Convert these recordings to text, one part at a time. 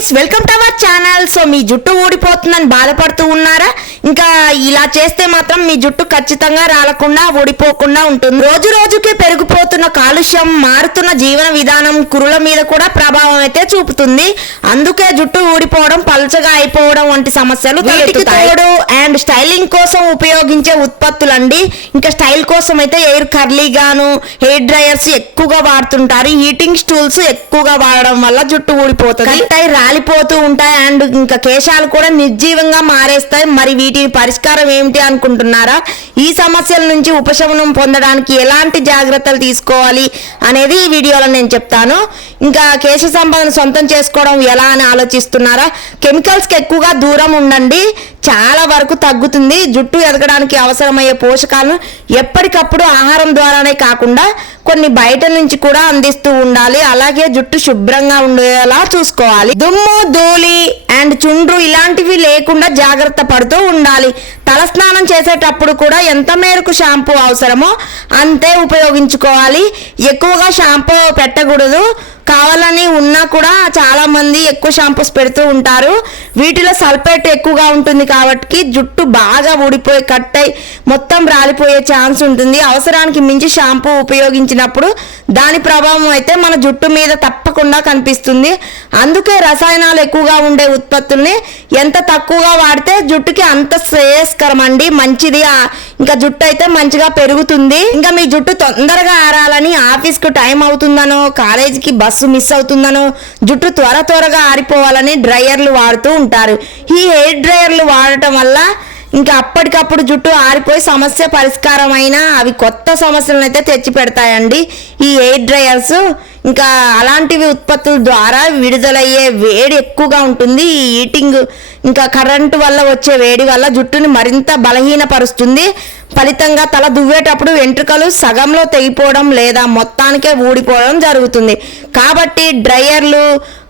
Friends, welcome to our channel. So మీ జుట్టు ఊడిపోతుందని బాధపడుతూ ఉన్నారా? ఇంకా ఇలా చేస్తే మాత్రం మీ జుట్టు ఖచ్చితంగా రాలకుండా ఊడిపోకుండా ఉంటుంది. రోజు రోజుకి పెరిగిపోతున్న కాలుష్యం, మారుతున్న జీవన విధానం కురుల మీద కూడా ప్రభావం అయితే చూపుతుంది. అందుకే జుట్టు ఊడిపోవడం, పలుచగా అయిపోవడం వంటి సమస్యలు తలెత్తుతాయి. అండ్ స్టైలింగ్ కోసం ఉపయోగించే ఉత్పత్తులండి. ఇంకా స్టైల్ కోసం అయితే ఎయిర్ కర్లీ గాను హెయిర్ డ్రైయర్స్ ఎక్కువగా వాడుతుంటారు. హీటింగ్ స్టూల్స్ ఎక్కువగా వాడడం వల్ల జుట్టు ఊడిపోతుంది, రాలిపోతూ ఉంటాయి. అండ్ ఇంకా కేశాలు కూడా నిర్జీవంగా మారేస్తాయి. మరి వీటి పరిష్కారం ఏమిటి అనుకుంటున్నారా? ఈ సమస్యల నుంచి ఉపశమనం పొందడానికి ఎలాంటి జాగ్రత్తలు తీసుకోవాలి అనేది ఈ వీడియోలో నేను చెప్తాను. ఇంకా కేశ సంపదను సొంతం చేసుకోవడం ఎలా అని ఆలోచిస్తున్నారా? కెమికల్స్కి ఎక్కువగా దూరం ఉండండి, చాలా వరకు తగ్గుతుంది. జుట్టు ఎదగడానికి అవసరమయ్యే పోషకాలను ఎప్పటికప్పుడు ఆహారం ద్వారానే కాకుండా కొన్ని బయట నుంచి కూడా అందిస్తూ ఉండాలి. అలాగే జుట్టు శుభ్రంగా ఉండేలా చూసుకోవాలి. దుమ్ము, ధూళి అండ్ చుండ్రు ఇలాంటివి లేకుండా జాగ్రత్త పడుతూ ఉండాలి. తలస్నానం చేసేటప్పుడు కూడా ఎంత మేరకు షాంపూ అవసరమో అంతే ఉపయోగించుకోవాలి. ఎక్కువగా షాంపూ పెట్టకూడదు. కావాలని ఉన్నా కూడా చాలా మంది ఎక్కువ షాంపూస్ పెడుతూ ఉంటారు. వీటిలో సల్ఫేట్ ఎక్కువగా ఉంటుంది కాబట్టి జుట్టు బాగా ఊడిపోయి కట్ అయి మొత్తం రాలిపోయే ఛాన్స్ ఉంటుంది. అవసరానికి మించి షాంపూ ఉపయోగించినప్పుడు దాని ప్రభావం అయితే మన జుట్టు మీద తప్పకుండా కనిపిస్తుంది. అందుకే రసాయనాలు ఎక్కువగా ఉండే ఉత్పత్తుల్ని ఎంత తక్కువగా వాడితే జుట్టుకి అంత శ్రేయస్కరం అండి, మంచిది. ఇంకా జుట్టు అయితే మంచిగా పెరుగుతుంది. ఇంకా మీ జుట్టు తొందరగా ఆరాలని, ఆఫీస్కు టైం అవుతుందనో, కాలేజీకి బస్సు మిస్ అవుతుందనో, జుట్టు త్వరగా ఆరిపోవాలని డ్రైయర్లు వాడుతూ ఉంటారు. ఈ హెయిర్ డ్రైయర్లు వాడటం వల్ల ఇంకా అప్పటికప్పుడు జుట్టు ఆరిపోయి సమస్య పరిష్కారం అయినా అవి కొత్త సమస్యలను అయితే తెచ్చి పెడతాయండి ఈ హెయిర్ డ్రైయర్స్. ఇంకా అలాంటివి ఉత్పత్తుల ద్వారా విడుదలయ్యే వేడి ఎక్కువగా ఉంటుంది. ఈ హీటింగ్ ఇంకా కరెంటు వల్ల వచ్చే వేడి వల్ల జుట్టుని మరింత బలహీనపరుస్తుంది. ఫలితంగా తల దువ్వేటప్పుడు వెంట్రుకలు సగంలో తెగిపోవడం లేదా మొత్తానికే ఊడిపోవడం జరుగుతుంది. కాబట్టి డ్రైయర్లు,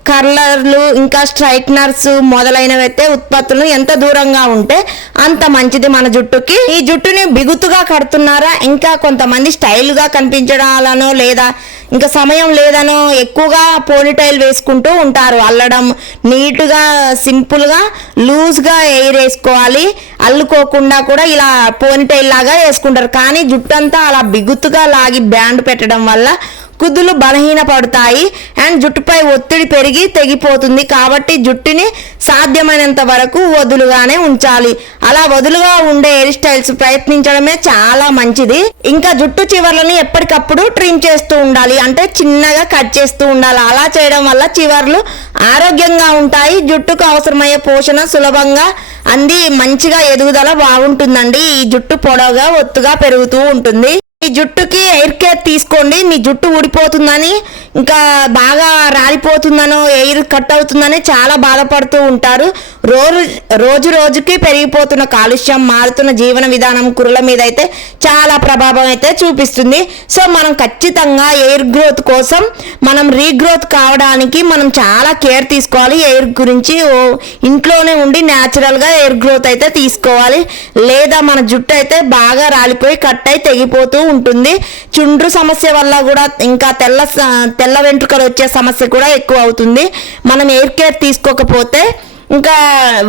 కర్లర్లు, ఇంకా స్ట్రైట్నర్స్ మొదలైనవి అయితే ఉత్పత్తులను ఎంత దూరంగా ఉంటే అంత మంచిది మన జుట్టుకి. ఈ జుట్టుని బిగుతుగా కడుతున్నారా? ఇంకా కొంతమంది స్టైల్గా కనిపించడాలనో లేదా ఇంకా సమయం లేదనో ఎక్కువగా పోనీటైల్ వేసుకుంటూ ఉంటారు. అల్లడం నీట్గా, సింపుల్గా, లూజ్గా ఎయిర్ వేసుకోవాలి. అల్లుకోకుండా కూడా ఇలా పోనీటైల్ లాగా వేసుకుంటారు. కానీ జుట్టు అంతా అలా బిగుతుగా లాగి బ్యాండ్ పెట్టడం వల్ల కుదులు బలహీనపడతాయి అండ్ జుట్టుపై ఒత్తిడి పెరిగి తెగిపోతుంది. కాబట్టి జుట్టుని సాధ్యమైనంత వరకు వదులుగానే ఉంచాలి. అలా వదులుగా ఉండే హెయిర్ స్టైల్స్ ప్రయత్నించడమే చాలా మంచిది. ఇంకా జుట్టు చివర్లని ఎప్పటికప్పుడు ట్రిమ్ చేస్తూ ఉండాలి, అంటే చిన్నగా కట్ చేస్తూ ఉండాలి. అలా చేయడం వల్ల చివర్లు ఆరోగ్యంగా ఉంటాయి. జుట్టుకు అవసరమయ్యే పోషణ సులభంగా అంది మంచిగా ఎదుగుదల బాగుంటుందండి. ఈ జుట్టు పొడవుగా ఒత్తుగా పెరుగుతూ ఉంటుంది. మీ జుట్టుకి హెయిర్ కేర్ తీసుకోండి. మీ జుట్టు ఊడిపోతుందని, ఇంకా బాగా రాలిపోతుందనో, ఎయిర్ కట్ అవుతుందని చాలా బాధపడుతూ ఉంటారు. రోజు రోజుకి పెరిగిపోతున్న కాలుష్యం, మారుతున్న జీవన విధానం కురుల మీద అయితే చాలా ప్రభావం అయితే చూపిస్తుంది. సో మనం ఖచ్చితంగా ఎయిర్ గ్రోత్ కోసం, మనం రీగ్రోత్ కావడానికి మనం చాలా కేర్ తీసుకోవాలి. ఎయిర్ గురించి ఇంట్లోనే ఉండి న్యాచురల్గా ఎయిర్ గ్రోత్ అయితే తీసుకోవాలి. లేదా మన జుట్టు అయితే బాగా రాలిపోయి కట్ అయి తెగిపోతూ ఉంటుంది. చుండ్రు సమస్య వల్ల కూడా ఇంకా తెల్ల వెంట్రుకలు వచ్చే సమస్య కూడా ఎక్కువ అవుతుంది. మనం ఎయిర్ కేర్ తీసుకోకపోతే ఇంకా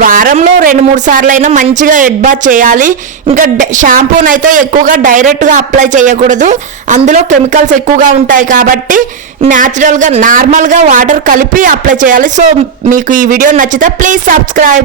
వారంలో 2-3 సార్లు అయినా మంచిగా హెడ్ బాత్ చేయాలి. ఇంకా షాంపూని అయితే ఎక్కువగా డైరెక్ట్గా అప్లై చేయకూడదు. అందులో కెమికల్స్ ఎక్కువగా ఉంటాయి కాబట్టి న్యాచురల్గా నార్మల్గా వాటర్ కలిపి అప్లై చేయాలి. సో మీకు ఈ వీడియో నచ్చితే ప్లీజ్ సబ్స్క్రైబ్.